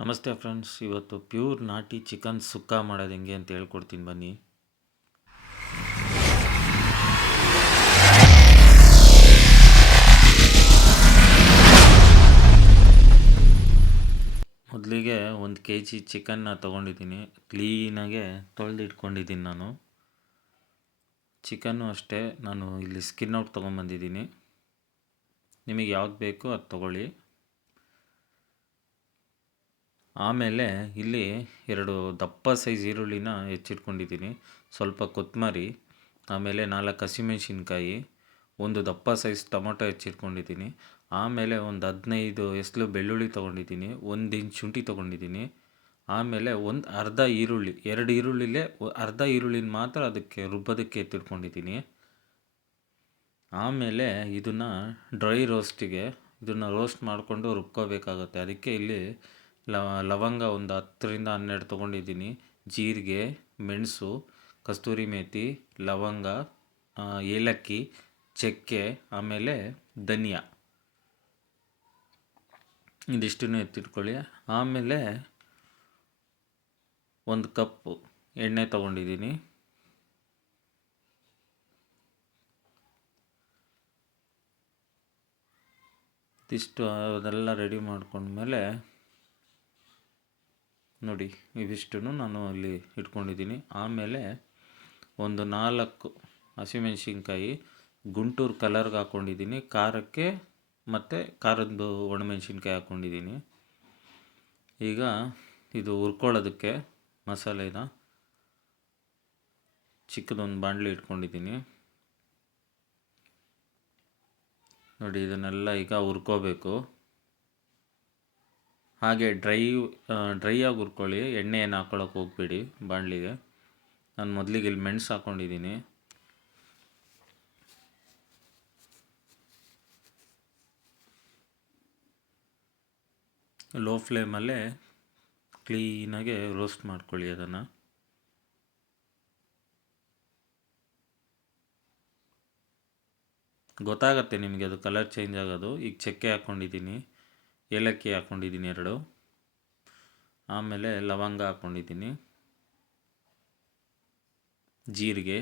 ನಮಸ್ತೆ ಫ್ರೆಂಡ್ಸ್, ಇವತ್ತು ಪ್ಯೂರ್ ನಾಟಿ ಚಿಕನ್ ಸುಕ್ಕ ಮಾಡೋದು ಹೆಂಗೆ ಅಂತ ಹೇಳ್ಕೊಡ್ತೀನಿ ಬನ್ನಿ. ಮೊದಲಿಗೆ ಒಂದು ಕೆ ಜಿ ಚಿಕನ್ನ ತೊಗೊಂಡಿದ್ದೀನಿ. ಕ್ಲೀನಾಗೆ ತೊಳೆದಿಟ್ಕೊಂಡಿದ್ದೀನಿ ನಾನು. ಚಿಕನ್ನು ಅಷ್ಟೇ ನಾನು ಇಲ್ಲಿ ಸ್ಕಿನ್ ಔಟ್ ತೊಗೊಂಬಂದಿದ್ದೀನಿ ನಿಮಗೆ ಯಾವ್ದು ಬೇಕೋ ಅದು ತೊಗೊಳ್ಳಿ. ಆಮೇಲೆ ಇಲ್ಲಿ ಎರಡು ದಪ್ಪ ಸೈಜ್ ಈರುಳ್ಳಿನ ಹೆಚ್ಚಿಟ್ಕೊಂಡಿದ್ದೀನಿ. ಸ್ವಲ್ಪ ಕೊತ್ತಂಬರಿ ಆಮೇಲೆ ನಾಲ್ಕು ಹಸಿಮೆಣ್ಸಿನ್ಕಾಯಿ, ಒಂದು ದಪ್ಪ ಸೈಜ್ ಟೊಮೊಟೊ ಹೆಚ್ಚಿಟ್ಕೊಂಡಿದ್ದೀನಿ. ಆಮೇಲೆ ಒಂದು ಹದಿನೈದು ಎಸ್ಲು ಬೆಳ್ಳುಳ್ಳಿ ತೊಗೊಂಡಿದ್ದೀನಿ, ಒಂದು ಇಂಚ್ ಶುಂಠಿ ತೊಗೊಂಡಿದ್ದೀನಿ. ಆಮೇಲೆ ಒಂದು ಅರ್ಧ ಈರುಳ್ಳಿ, ಎರಡು ಈರುಳ್ಳಿಲೇ ಅರ್ಧ ಈರುಳ್ಳಿನ ಮಾತ್ರ ಅದಕ್ಕೆ ರುಬ್ಬೋದಕ್ಕೆ ಎತ್ತಿಟ್ಕೊಂಡಿದ್ದೀನಿ. ಆಮೇಲೆ ಇದನ್ನು ಡ್ರೈ ರೋಸ್ಟಿಗೆ, ಇದನ್ನು ರೋಸ್ಟ್ ಮಾಡಿಕೊಂಡು ರುಬ್ಕೋಬೇಕಾಗುತ್ತೆ. ಅದಕ್ಕೆ ಇಲ್ಲಿ ಲವಂಗ ಒಂದು ಹತ್ತರಿಂದ ಹನ್ನೆರಡು ತೊಗೊಂಡಿದ್ದೀನಿ. ಜೀರಿಗೆ, ಮೆಣಸು, ಕಸ್ತೂರಿ ಮೇಥಿ ಲವಂಗ ಏಲಕ್ಕಿ, ಚಕ್ಕೆ, ಆಮೇಲೆ ಧನಿಯಾ. ಇದಿಷ್ಟನ್ನು ಎತ್ತಿಟ್ಕೊಳ್ಳಿ. ಆಮೇಲೆ ಒಂದು ಕಪ್ಪು ಎಣ್ಣೆ ತೊಗೊಂಡಿದ್ದೀನಿ. ಇದಿಷ್ಟು, ಅದೆಲ್ಲ ರೆಡಿ ಮಾಡ್ಕೊಂಡ್ಮೇಲೆ ನೋಡಿ, ಇವಿಷ್ಟನ್ನು ನಾನು ಅಲ್ಲಿ ಇಟ್ಕೊಂಡಿದ್ದೀನಿ. ಆಮೇಲೆ ಒಂದು ನಾಲ್ಕು ಹಸಿಮೆಣ್ಸಿನ್ಕಾಯಿ ಗುಂಟೂರು ಕಲರ್ಗೆ ಹಾಕ್ಕೊಂಡಿದ್ದೀನಿ ಖಾರಕ್ಕೆ ಮತ್ತು ಖಾರದ್ದು ಒಣಮೆಣ್ಸಿನ್ಕಾಯಿ ಹಾಕ್ಕೊಂಡಿದ್ದೀನಿ ಈಗ ಇದು ಹುರ್ಕೊಳ್ಳೋದಕ್ಕೆ ಮಸಾಲೆನ ಚಿಕ್ಕದೊಂದು ಬಾಂಡ್ಲಿ ಇಟ್ಕೊಂಡಿದ್ದೀನಿ. ನೋಡಿ, ಇದನ್ನೆಲ್ಲ ಈಗ ಹುರ್ಕೋಬೇಕು. ಹಾಗೆ ಡ್ರೈ ಡ್ರೈ ಆಗಿ ಹುರ್ಕೊಳ್ಳಿ. ಎಣ್ಣೆ ಏನು ಹಾಕ್ಕೊಳಕ್ಕೆ ಹೋಗ್ಬೇಡಿ. ಬಾಣಲಿಗೆ. ನಾನು ಮೊದಲಿಗೆ ಇಲ್ಲಿ ಮೆಣಸು ಹಾಕ್ಕೊಂಡಿದ್ದೀನಿ ಲೋ ಫ್ಲೇಮಲ್ಲೇ ಕ್ಲೀನಾಗೆ ರೋಸ್ಟ್ ಮಾಡ್ಕೊಳ್ಳಿ ಅದನ್ನು. ಗೊತ್ತಾಗತ್ತೆ ನಿಮಗೆ ಅದು ಕಲರ್ ಚೇಂಜ್ ಆಗೋದು. ಈಗ ಚಕ್ಕೆ ಹಾಕ್ಕೊಂಡಿದ್ದೀನಿ ಏಲಕ್ಕಿ ಹಾಕ್ಕೊಂಡಿದ್ದೀನಿ ಎರಡು. ಆಮೇಲೆ ಲವಂಗ ಹಾಕ್ಕೊಂಡಿದ್ದೀನಿ ಜೀರಿಗೆ.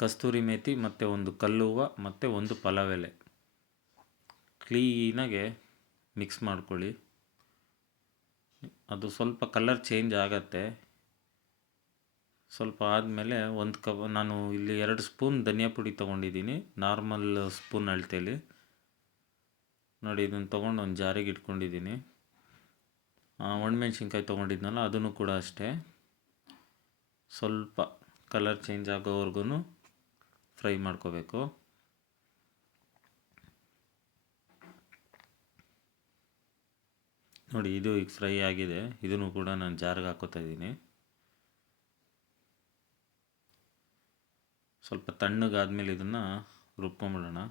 ಕಸ್ತೂರಿ ಮೇಥಿ ಮತ್ತು ಒಂದು ಕಲ್ಲುವ ಮತ್ತು ಒಂದು ಪಲಾವೆಲೆ. ಕ್ಲೀನಾಗೆ ಮಿಕ್ಸ್ ಮಾಡ್ಕೊಳ್ಳಿ. ಅದು ಸ್ವಲ್ಪ ಕಲರ್ ಚೇಂಜ್ ಆಗತ್ತೆ. ಸ್ವಲ್ಪ ಆದಮೇಲೆ ಒಂದು ಕಪ್, ನಾನು ಇಲ್ಲಿ ಎರಡು ಸ್ಪೂನ್ ಧನಿಯಾ ಪುಡಿ ತೊಗೊಂಡಿದ್ದೀನಿ. ನಾರ್ಮಲ್ ಸ್ಪೂನ್ ಅಳತೆಯಲ್ಲಿ ನೋಡಿ, ಇದನ್ನು ತೊಗೊಂಡು ಒಂದು ಜಾರಿಗೆ ಇಟ್ಕೊಂಡಿದ್ದೀನಿ. ಒಣಮೆಣ್ಸಿನ್ಕಾಯಿ ತೊಗೊಂಡಿದ್ನಲ್ಲ, ಅದನ್ನು ಕೂಡ ಅಷ್ಟೇ. ಸ್ವಲ್ಪ ಕಲರ್ ಚೇಂಜ್ ಆಗೋವರೆಗೂ ಫ್ರೈ ಮಾಡ್ಕೋಬೇಕು. ನೋಡಿ, ಇದು ಈಗ ಫ್ರೈ ಆಗಿದೆ. ಇದನ್ನು ಕೂಡ ನಾನು ಜಾರಿಗೆ ಹಾಕೋತಾ ಇದ್ದೀನಿ. ಸ್ವಲ್ಪ ತಣ್ಣಗಾದ್ಮೇಲೆ ಇದನ್ನು ರುಬ್ಕೊಂಬಿಡೋಣ.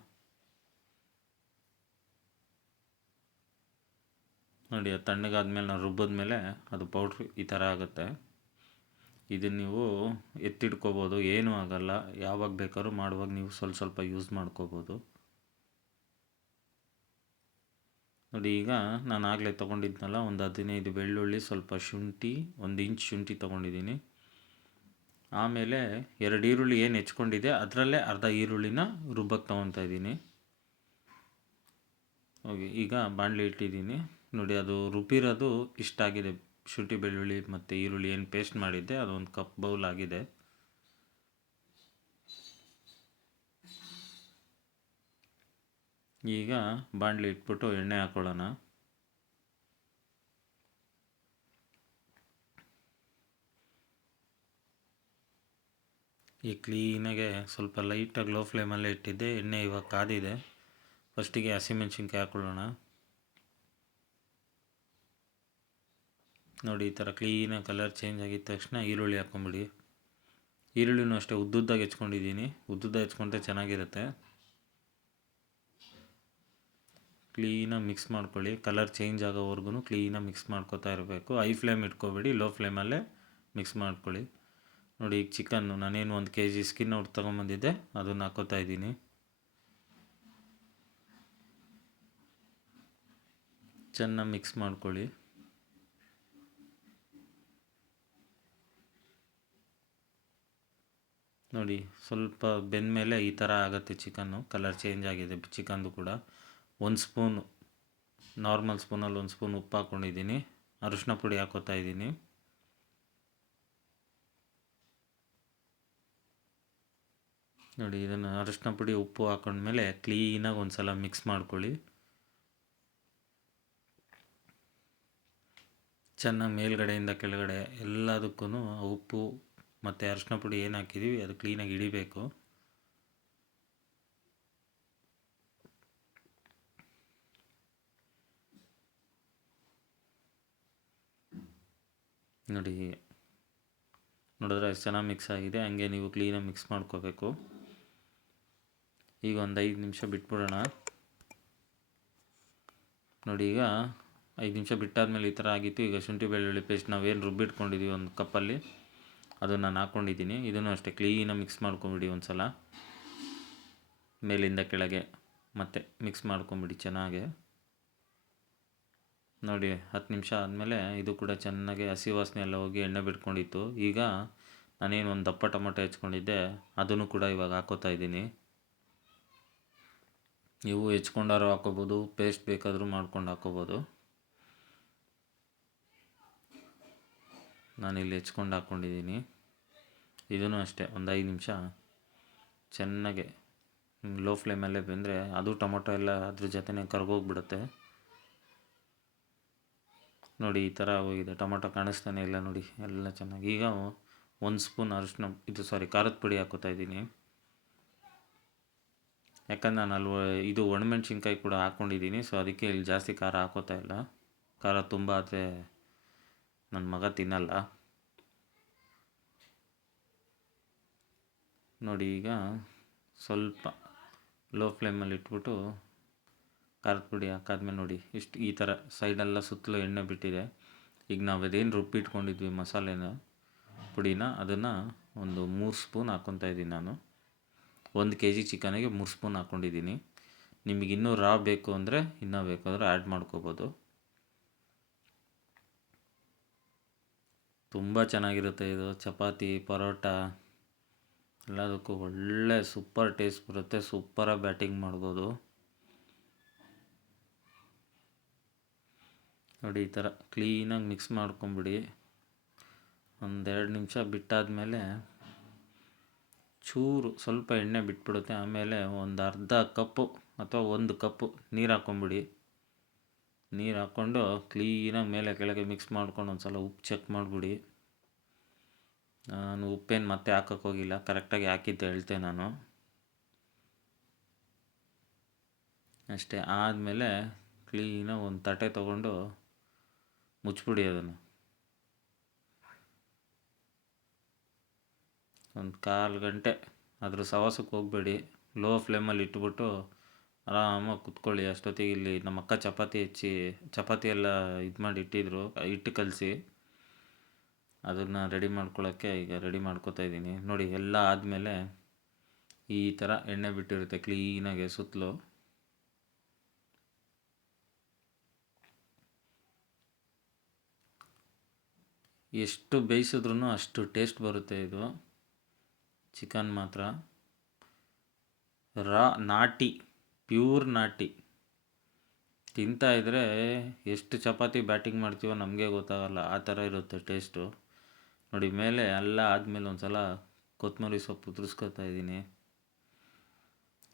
ನೋಡಿ ಅದು ತಣ್ಣಗಾದ್ಮೇಲೆ ನಾವು ರುಬ್ಬಿದ್ಮೇಲೆ ಅದು ಪೌಡ್ರ್ ಈ ಥರ ಆಗುತ್ತೆ. ಇದನ್ನು ನೀವು ಎತ್ತಿಟ್ಕೋಬೋದು, ಏನೂ ಆಗಲ್ಲ. ಯಾವಾಗ ಬೇಕಾದ್ರೂ ಮಾಡುವಾಗ ನೀವು ಸ್ವಲ್ಪ ಸ್ವಲ್ಪ ಯೂಸ್ ಮಾಡ್ಕೋಬೋದು. ನೋಡಿ, ಈಗ ನಾನು ಆಗಲೇ ತೊಗೊಂಡಿದ್ನಲ್ಲ, ಒಂದು ಹದಿನೈದು ಬೆಳ್ಳುಳ್ಳಿ, ಸ್ವಲ್ಪ ಶುಂಠಿ, ಒಂದು ಇಂಚ್ ಶುಂಠಿ ತೊಗೊಂಡಿದ್ದೀನಿ. ಆಮೇಲೆ ಎರಡು ಈರುಳ್ಳಿ ಏನು ಹೆಚ್ಕೊಂಡಿದೆ, ಅದರಲ್ಲೇ ಅರ್ಧ ಈರುಳ್ಳಿನ ರುಬ್ಬಕ್ಕೆ ತೊಗೊತಾ ಇದ್ದೀನಿ. ಓಕೆ ಈಗ ಬಾಣಲಿ ಇಟ್ಟಿದ್ದೀನಿ. ನೋಡಿ, ಅದು ರುಬ್ಬಿರೋದು ಇಷ್ಟಾಗಿದೆ ಶುಂಠಿ, ಬೆಳ್ಳುಳ್ಳಿ ಮತ್ತು ಈರುಳ್ಳಿ ಏನು ಪೇಸ್ಟ್ ಮಾಡಿದ್ದೆ, ಅದೊಂದು ಕಪ್ ಬೌಲ್ ಆಗಿದೆ. ಈಗ ಬಾಣಲಿ ಇಟ್ಬಿಟ್ಟು ಎಣ್ಣೆ ಹಾಕೊಳ್ಳೋಣ. ಈ ಕ್ಲೀನಾಗೆ ಸ್ವಲ್ಪ ಲೈಟಾಗಿ ಲೋ ಫ್ಲೇಮಲ್ಲೇ ಇಟ್ಟಿದ್ದೆ, ಎಣ್ಣೆ ಇವಾಗ ಕಾದಿದೆ. ಫಸ್ಟಿಗೆ ಹಸಿಮೆಣ್ಸಿನ್ಕಾಯಿ ಹಾಕ್ಕೊಳ್ಳೋಣ ನೋಡಿ, ಈ ಥರ ಕ್ಲೀನಾಗಿ ಕಲರ್ ಚೇಂಜ್ ಆಗಿದ ತಕ್ಷಣ ಈರುಳ್ಳಿ ಹಾಕ್ಕೊಂಬಿಡಿ. ಈರುಳ್ಳಿನೂ ಅಷ್ಟೇ ಉದ್ದುದ್ದಾಗಿ ಹೆಚ್ಕೊಂಡಿದ್ದೀನಿ. ಉದ್ದುದ್ದ ಹೆಚ್ಕೊಂಡ್ರೆ ಚೆನ್ನಾಗಿರುತ್ತೆ. ಕ್ಲೀನಾಗಿ ಮಿಕ್ಸ್ ಮಾಡ್ಕೊಳ್ಳಿ. ಕಲರ್ ಚೇಂಜ್ ಆಗೋವರೆಗೂ ಕ್ಲೀನಾಗಿ ಮಿಕ್ಸ್ ಮಾಡ್ಕೋತಾ ಇರಬೇಕು. ಐ ಫ್ಲೇಮ್ ಇಟ್ಕೋಬೇಡಿ. ಲೋ ಫ್ಲೇಮಲ್ಲೇ ಮಿಕ್ಸ್ ಮಾಡ್ಕೊಳ್ಳಿ. ನೋಡಿ ಈಗ ಚಿಕನ್ನು ನಾನೇನು ಒಂದು ಕೆ ಜಿ ಸ್ಕಿನ್ ಔಟ್ ತೊಗೊಂಬಂದಿದ್ದೆ, ಅದನ್ನು ಹಾಕೋತಾ ಇದ್ದೀನಿ. ಚೆನ್ನಾಗಿ ಮಿಕ್ಸ್ ಮಾಡ್ಕೊಳ್ಳಿ. ನೋಡಿ, ಸ್ವಲ್ಪ ಬೆಂದಮೇಲೆ ಈ ಥರ ಆಗುತ್ತೆ ಚಿಕನ್ನು. ಕಲರ್ ಚೇಂಜ್ ಆಗಿದೆ, ಚಿಕನ್ದು ಕೂಡ. ಒಂದು ಸ್ಪೂನು, ನಾರ್ಮಲ್ ಸ್ಪೂನಲ್ಲಿ ಒಂದು ಸ್ಪೂನ್ ಉಪ್ಪು ಹಾಕ್ಕೊಂಡಿದ್ದೀನಿ. ಅರಿಶಿನ ಪುಡಿ ಹಾಕೋತಾ ಇದ್ದೀನಿ. ನೋಡಿ, ಇದನ್ನು ಅರಿಶಿನ ಪುಡಿ, ಉಪ್ಪು ಹಾಕೊಂಡ್ಮೇಲೆ ಕ್ಲೀನಾಗಿ ಒಂದು ಸಲ ಮಿಕ್ಸ್ ಮಾಡ್ಕೊಳ್ಳಿ. ಚೆನ್ನಾಗಿ ಮೇಲ್ಗಡೆಯಿಂದ ಕೆಳಗಡೆ ಎಲ್ಲದಕ್ಕೂ ಉಪ್ಪು ಮತ್ತು ಅರಿಶಿನ ಪುಡಿ ಏನು ಹಾಕಿದ್ದೀವಿ ಅದು ಕ್ಲೀನಾಗಿ ಹಿಡಿಬೇಕು. ನೋಡಿ, ನೋಡಿದ್ರೆ ಎಷ್ಟು ಚೆನ್ನಾಗಿ ಮಿಕ್ಸ್ ಆಗಿದೆ, ಹಂಗೆ ನೀವು ಕ್ಲೀನಾಗಿ ಮಿಕ್ಸ್ ಮಾಡ್ಕೋಬೇಕು. ಈಗ ಒಂದು ಐದು ನಿಮಿಷ ಬಿಟ್ಬಿಡೋಣ. ನೋಡಿ, ಈಗ ಐದು ನಿಮಿಷ ಬಿಟ್ಟಾದ್ಮೇಲೆ ಈ ಥರ ಆಗಿತ್ತು, ಈಗ ಶುಂಠಿ ಬೆಳ್ಳುಳ್ಳಿ ಪೇಸ್ಟ್ ನಾವೇನು ರುಬ್ಬಿಟ್ಕೊಂಡಿದ್ದೀವಿ ಒಂದು ಕಪ್ಪಲ್ಲಿ. ಅದನ್ನು ನಾನು ಹಾಕ್ಕೊಂಡಿದ್ದೀನಿ ಇದನ್ನು ಅಷ್ಟೇ ಕ್ಲೀನಾಗಿ ಮಿಕ್ಸ್ ಮಾಡ್ಕೊಂಬಿಡಿ ಒಂದು ಸಲ ಮೇಲಿಂದ ಕೆಳಗೆ ಮತ್ತೆ ಮಿಕ್ಸ್ ಮಾಡ್ಕೊಂಬಿಡಿ ಚೆನ್ನಾಗೆ. ನೋಡಿ, ಹತ್ತು ನಿಮಿಷ ಆದಮೇಲೆ ಇದು ಕೂಡ ಚೆನ್ನಾಗಿ ಹಸಿ ವಾಸನೆ ಎಲ್ಲ ಹೋಗಿ ಎಣ್ಣೆ ಬಿಟ್ಕೊಂಡಿತ್ತು. ಈಗ ನಾನೇನು ಒಂದು ದಪ್ಪ ಟೊಮೊಟೊ ಹೆಚ್ಕೊಂಡಿದ್ದೆ, ಅದನ್ನು ಕೂಡ ಇವಾಗ ಹಾಕೋತಾ ಇದ್ದೀನಿ. ನೀವು ಹೆಚ್ಕೊಂಡಾರು ಹಾಕೋಬೋದು ಪೇಸ್ಟ್ ಬೇಕಾದರೂ ಮಾಡ್ಕೊಂಡು ಹಾಕೋಬೋದು. ನಾನಿಲ್ಲಿ ಹೆಚ್ಕೊಂಡು ಹಾಕ್ಕೊಂಡಿದ್ದೀನಿ ಇದೂ ಅಷ್ಟೇ, ಒಂದು ಐದು ನಿಮಿಷ. ಚೆನ್ನಾಗೆ ಲೋ ಫ್ಲೇಮಲ್ಲೇ ಬೆಂದರೆ ಅದು ಟೊಮೊಟೊ ಎಲ್ಲ ಅದ್ರ ಜೊತೆನೇ ಕರ್ಗೋಗ್ಬಿಡುತ್ತೆ. ನೋಡಿ, ಈ ಥರ ಹೋಗಿದೆ ಟೊಮೊಟೊ ಕಾಣಿಸ್ತಾನೆ ಇಲ್ಲ ನೋಡಿ, ಎಲ್ಲ ಚೆನ್ನಾಗಿ. ಈಗ ಒಂದು ಸ್ಪೂನ್ ಅರಿಶಿನ ಇದು ಸಾರಿ ಖಾರದ ಪುಡಿ ಹಾಕೋತಾ ಇದ್ದೀನಿ. ಯಾಕಂದ್ರೆ ನಾನು ಅಲ್ಲಿ ಇದು ಒಣಮೆಣ್ಸಿನ್ಕಾಯಿ ಕೂಡ ಹಾಕ್ಕೊಂಡಿದ್ದೀನಿ ಸೊ ಅದಕ್ಕೆ ಇಲ್ಲಿ ಜಾಸ್ತಿ ಖಾರ ಹಾಕೋತಾ ಇಲ್ಲ. ಖಾರ ತುಂಬ ಆದರೆ ನನ್ನ ಮಗ ತಿನ್ನಲ್ಲ. ನೋಡಿ ಈಗ ಸ್ವಲ್ಪ ಲೋ ಫ್ಲೇಮಲ್ಲಿ ಇಟ್ಬಿಟ್ಟು ಖಾರದ ಪುಡಿ ಹಾಕಾದ್ಮೇಲೆ ನೋಡಿ. ಇಷ್ಟು ಈ ಥರ ಸೈಡೆಲ್ಲ ಸುತ್ತಲೂ ಎಣ್ಣೆ ಬಿಟ್ಟಿದೆ. ಈಗ ನಾವು ಅದೇನು ರುಬ್ಬಿಟ್ಕೊಂಡಿದ್ವಿ ಮಸಾಲೆನ, ಪುಡಿನ, ಅದನ್ನು ಒಂದು ಮೂರು ಸ್ಪೂನ್ ಹಾಕ್ಕೊತಾ ಇದ್ದೀನಿ ನಾನು. ಒಂದು ಕೆ ಜಿ ಚಿಕನಿಗೆ ಮೂರು ಸ್ಪೂನ್ ಹಾಕ್ಕೊಂಡಿದ್ದೀನಿ ನಿಮಗೆ ಇನ್ನೂ ರಾ ಬೇಕು ಅಂದರೆ ಇನ್ನೂ ಬೇಕಾದರೆ ಆ್ಯಡ್ ಮಾಡ್ಕೋಬೋದು. ತುಂಬ ಚೆನ್ನಾಗಿರುತ್ತೆ ಇದು. ಚಪಾತಿ, ಪರೋಟ ಎಲ್ಲದಕ್ಕೂ ಒಳ್ಳೆ ಸೂಪರ್ ಟೇಸ್ಟ್ ಬರುತ್ತೆ ಸೂಪರಾಗಿ ಬ್ಯಾಟಿಂಗ್ ಮಾಡ್ಬೋದು. ನೋಡಿ ಈ ಥರ ಕ್ಲೀನಾಗಿ ಮಿಕ್ಸ್ ಮಾಡ್ಕೊಂಬಿಡಿ. ಒಂದೆರಡು ನಿಮಿಷ ಬಿಟ್ಟಾದಮೇಲೆ ಚೂರು ಸ್ವಲ್ಪ ಎಣ್ಣೆ ಬಿಟ್ಬಿಡುತ್ತೆ, ಆಮೇಲೆ ಒಂದು ಅರ್ಧ ಕಪ್ಪು ಅಥವಾ ಒಂದು ಕಪ್ಪು ನೀರು ಹಾಕ್ಕೊಂಬಿಡಿ ನೀರು ಹಾಕ್ಕೊಂಡು ಕ್ಲೀನಾಗಿ ಮೇಲೆ ಕೆಳಗೆ ಮಿಕ್ಸ್ ಮಾಡ್ಕೊಂಡು ಒಂದು ಸಲ ಉಪ್ಪು ಚೆಕ್ ಮಾಡಿಬಿಡಿ. ನಾನು ಉಪ್ಪೇನು ಮತ್ತೆ ಹಾಕಕ್ಕೆ ಹೋಗಿಲ್ಲ. ಕರೆಕ್ಟಾಗಿ ಹಾಕಿದ್ದು ಹೇಳ್ತೆ ನಾನು. ಅಷ್ಟೇ, ಆದಮೇಲೆ ಕ್ಲೀನಾಗಿ ಒಂದು ತಟ್ಟೆ ತೊಗೊಂಡು ಮುಚ್ಚಿಬಿಡಿ ಅದನ್ನು. ಒಂದು ಕಾಲು ಗಂಟೆ ಅದ್ರ ಸವಾಸಕ್ಕೆ ಹೋಗಬೇಡಿ. ಲೋ ಫ್ಲೇಮಲ್ಲಿ ಇಟ್ಬಿಟ್ಟು ಆರಾಮಾಗಿ ಕುತ್ಕೊಳ್ಳಿ. ಅಷ್ಟೊತ್ತಿಗೆ ಇಲ್ಲಿ ನಮ್ಮ ಅಕ್ಕ ಚಪಾತಿ ಹೆಚ್ಚಿ, ಚಪಾತಿ ಎಲ್ಲ ಇದು ಮಾಡಿ ಇಟ್ಟಿದ್ರು ಹಿಟ್ಟು ಕಲಸಿ. ಅದನ್ನು ರೆಡಿ ಮಾಡ್ಕೊಳ್ಳೋಕ್ಕೆ ಈಗ ರೆಡಿ ಮಾಡ್ಕೋತಾ ಇದ್ದೀನಿ. ನೋಡಿ, ಎಲ್ಲ ಆದಮೇಲೆ ಈ ಥರ ಎಣ್ಣೆ ಬಿಟ್ಟಿರುತ್ತೆ ಕ್ಲೀನಾಗೆ ಸುತ್ತಲು. ಎಷ್ಟು ಬೇಯಿಸಿದ್ರೂ ಅಷ್ಟು ಟೇಸ್ಟ್ ಬರುತ್ತೆ ಇದು. ಚಿಕನ್ ಮಾತ್ರ. ರಾ, ನಾಟಿ ಪ್ಯೂರ್ ನಾಟಿ. ತಿಂತಾ ಇದ್ದರೆ ಎಷ್ಟು ಚಪಾತಿ ಬ್ಯಾಟಿಂಗ್ ಮಾಡ್ತೀವೋ ನಮಗೆ ಗೊತ್ತಾಗಲ್ಲ. ಆ ಥರ ಇರುತ್ತೆ ಟೇಸ್ಟು ನೋಡಿ, ಮೇಲೆ ಎಲ್ಲ ಆದಮೇಲೆ ಒಂದು ಸಲ ಕೊತ್ತಂಬರಿ ಸೊಪ್ಪು ಉದುರಿಸ್ಕೊತಾ ಇದ್ದೀನಿ.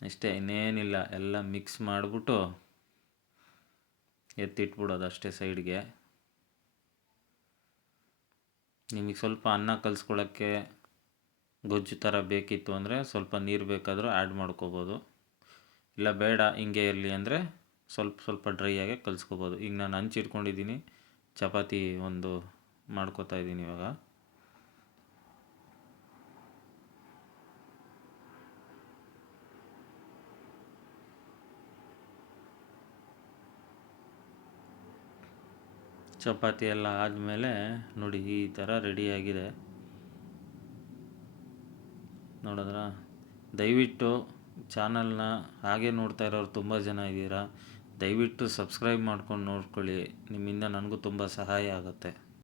ಅಷ್ಟೇ, ಇನ್ನೇನಿಲ್ಲ, ಎಲ್ಲ ಮಿಕ್ಸ್ ಮಾಡಿಬಿಟ್ಟು ಎತ್ತಿಟ್ಬಿಡೋದು ಅಷ್ಟೇ ಸೈಡ್ಗೆ. ನಿಮಗೆ ಸ್ವಲ್ಪ ಅನ್ನ ಕಲಿಸ್ಕೊಳ್ಳೋಕ್ಕೆ ಗೊಜ್ಜು ಥರ ಬೇಕಿತ್ತು ಅಂದರೆ ಸ್ವಲ್ಪ ನೀರು ಬೇಕಾದರೂ ಆ್ಯಡ್ ಮಾಡ್ಕೋಬೋದು. ಇಲ್ಲ, ಬೇಡ, ಹಿಂಗೆ ಇರಲಿ ಅಂದರೆ ಸ್ವಲ್ಪ ಸ್ವಲ್ಪ ಡ್ರೈ ಆಗಿ ಕಲಿಸ್ಕೋಬೋದು. ಈಗ ನಾನು ಹಂಚಿಟ್ಕೊಂಡಿದ್ದೀನಿ ಚಪಾತಿ ಒಂದು ಮಾಡ್ಕೋತಾ ಇದ್ದೀನಿ ಇವಾಗ. ಚಪಾತಿ ಎಲ್ಲ ಆದಮೇಲೆ ನೋಡಿ ಈ ಥರ ರೆಡಿಯಾಗಿದೆ ನೋಡಿದ್ರ? ದಯವಿಟ್ಟು ಚಾನಲ್ನ ಹಾಗೆ ನೋಡ್ತಾ ಇರೋರು ತುಂಬ ಜನ ಇದ್ದೀರಾ? ದಯವಿಟ್ಟು ಸಬ್ಸ್ಕ್ರೈಬ್ ಮಾಡ್ಕೊಂಡು ನೋಡ್ಕೊಳ್ಳಿ. ನಿಮ್ಮಿಂದ ನನಗೂ ತುಂಬ ಸಹಾಯ ಆಗುತ್ತೆ.